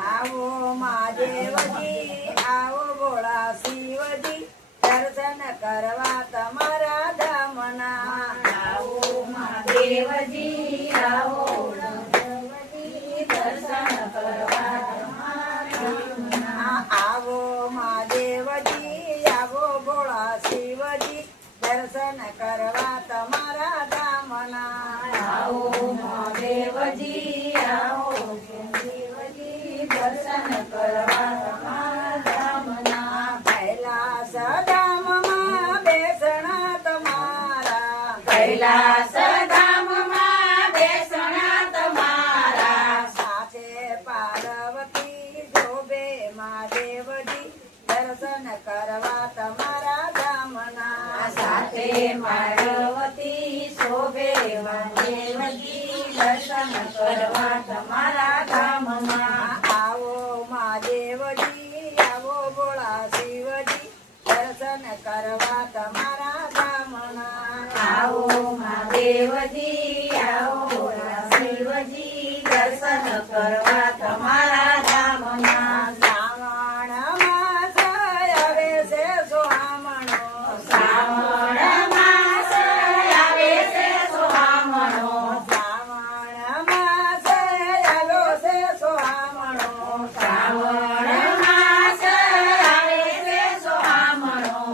આવો મહાદેવજી આવો ભોળા શિવજી દર્શન કરવા તમારા ધામના આવો મહાદેવજી આવો દર્શન કરવા તમારા ધામના આવો મહાદેવજી આવો ભોળા શિવજી દર્શન કરવા તમારા ધામના આવો મહાદેવજી આવો દર્શન કરવા તમારા ધામના કૈલાસ ધામમાં બેસણા તમારા કૈલાસ ધામમાં બેસણા તમારા સાથે પાર્વતી જોબે મહાદેવજી દર્શન કરવા તમારા ધામના સાથે પાર્વતી શોભે મહાદેવજી દર્શન કરવા તમારા ધામમાં આવો મહાદેવજી આવો ભોળા શિવજી દર્શન કરવા તમારા ધામના આવો મહાદેવજી આવો શિવજી દર્શન કરવા તમારા ધામના શ્રાવણ માસ આવે છે સોહામણો શ્રાવણ માસ આવે છે સોહામણો શ્રાવણ માસ આવ્યો છે સોહામણો શ્રાવણ માસ આવે છે સોહામણો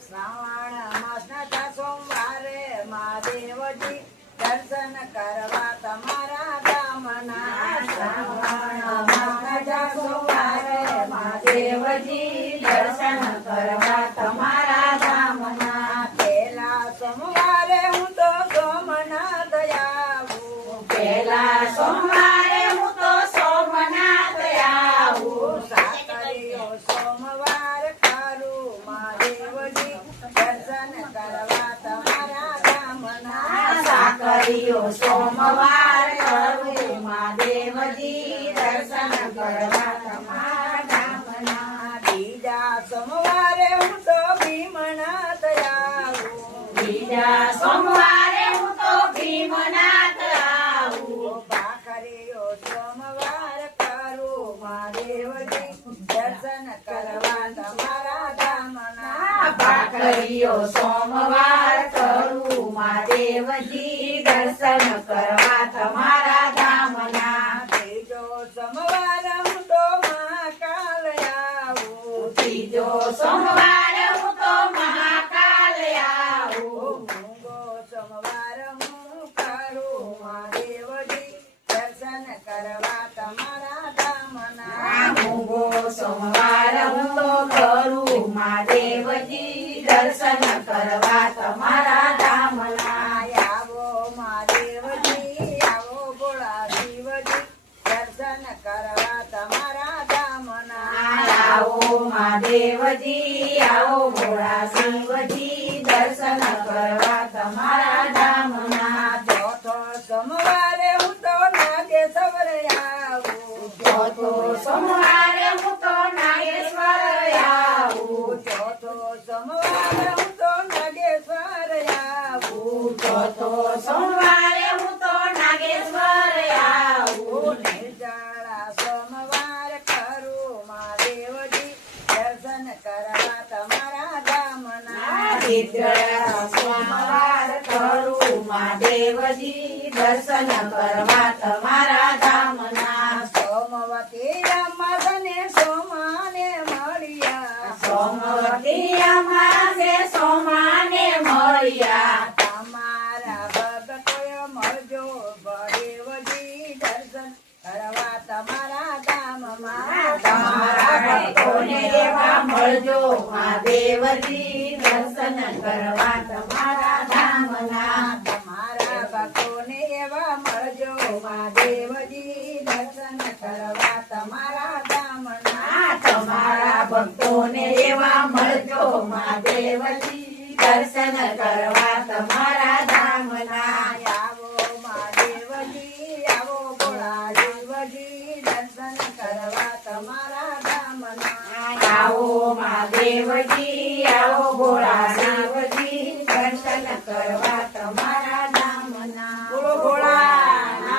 શ્રાવણ માસના સોમવારે મહાદેવજી દર્શન કરવા તમારા ધામના શ્રાવણ માસના સોમવારે મહાદેવજી દર્શન કરવા તમારા ધામના પેલા સોમવારે હું તો સોમનાથ આવું પહેલા સોમવારે હું તો સોમનાથ આવું સાકરીઓ સોમવાર કરું મહાદેવજી દર્શન કરવા તમારા ધામના સાકરીઓ સોમવાર કરું મહાદેવજી દર્શન કરવા તમારા ધામના બીજા સોમવારે હું તો ભીમનાથ આવું બીજા સોમવારે હું તો ભીમનાથ આવું ભાખરીઓ સોમવાર કરું મહાદેવજી દર્શન કરવા તમારા ધામના ભાખરીઓ સોમવાર કરું મહાદેવજી દર્શન કરવા તમારા ધામના ત્રીજો સોમવાર હું તો મહાકાલ આવું ત્રીજો સોમવાર હું તો મહાકાલ આવું મૂંગો સોમવાર હું કરું મહાદેવજી દર્શન કરવા તમારા ધામના મૂંગો સોમવાર હું તો કરું મહાદેવજી દર્શન કરવા તમારા ધામના આવો મહાદેવજી આવો ભોળા શિવજી દર્શન કરવા તમારા ધામના આવો મહાદેવજી આવો ભોળા શિવજી દર્શન કરવા તમારા ધામના ચોથો સોમવારે હું તો નાગેશ્વર આવું ચોથો સોમવારે હું તો નાગેશ્વર આવું ચોથો સોમવારે હું તો નાગેશ્વર આવું ચોથો સોમવારે હું તો નાગેશ્વર આવું નિર્જળા સોમવાર કરું મહાદેવજી દર્શન કરવા તમારા ધામના નિર્જળા સોમવાર કરું મહાદેવજી દર્શન કરવા તમારા ધામના સોમવતી અમાસને સોમાને મળ્યા સોમવતી અમાસે સોમાને મળ્યા તમારા ભગતોએ મળજો ભદેવજી દર્શન કરવા તમારા ધામમાં તમારા ભક્તોને એવા મળજો મહાદેવજી દર્શન કરવા તમારા ધામના તમારા ભક્તોને એવા મળજો મહાદેવજી દર્શન કરવા તમારા ધામના તમારા ભક્તોને એવા મળજો મહાદેવજી દર્શન કરવા તમારા ધામના આવો મહાદેવજી આવો ભોળા શિવજી દર્શન કરવા તમારા ધામના આવો મહાદેવજી આવો ભોળા શિવજી દર્શન કરવા તમારા ધામના બોલો ભોળા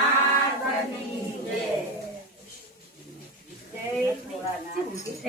જય ભોળાનાથ.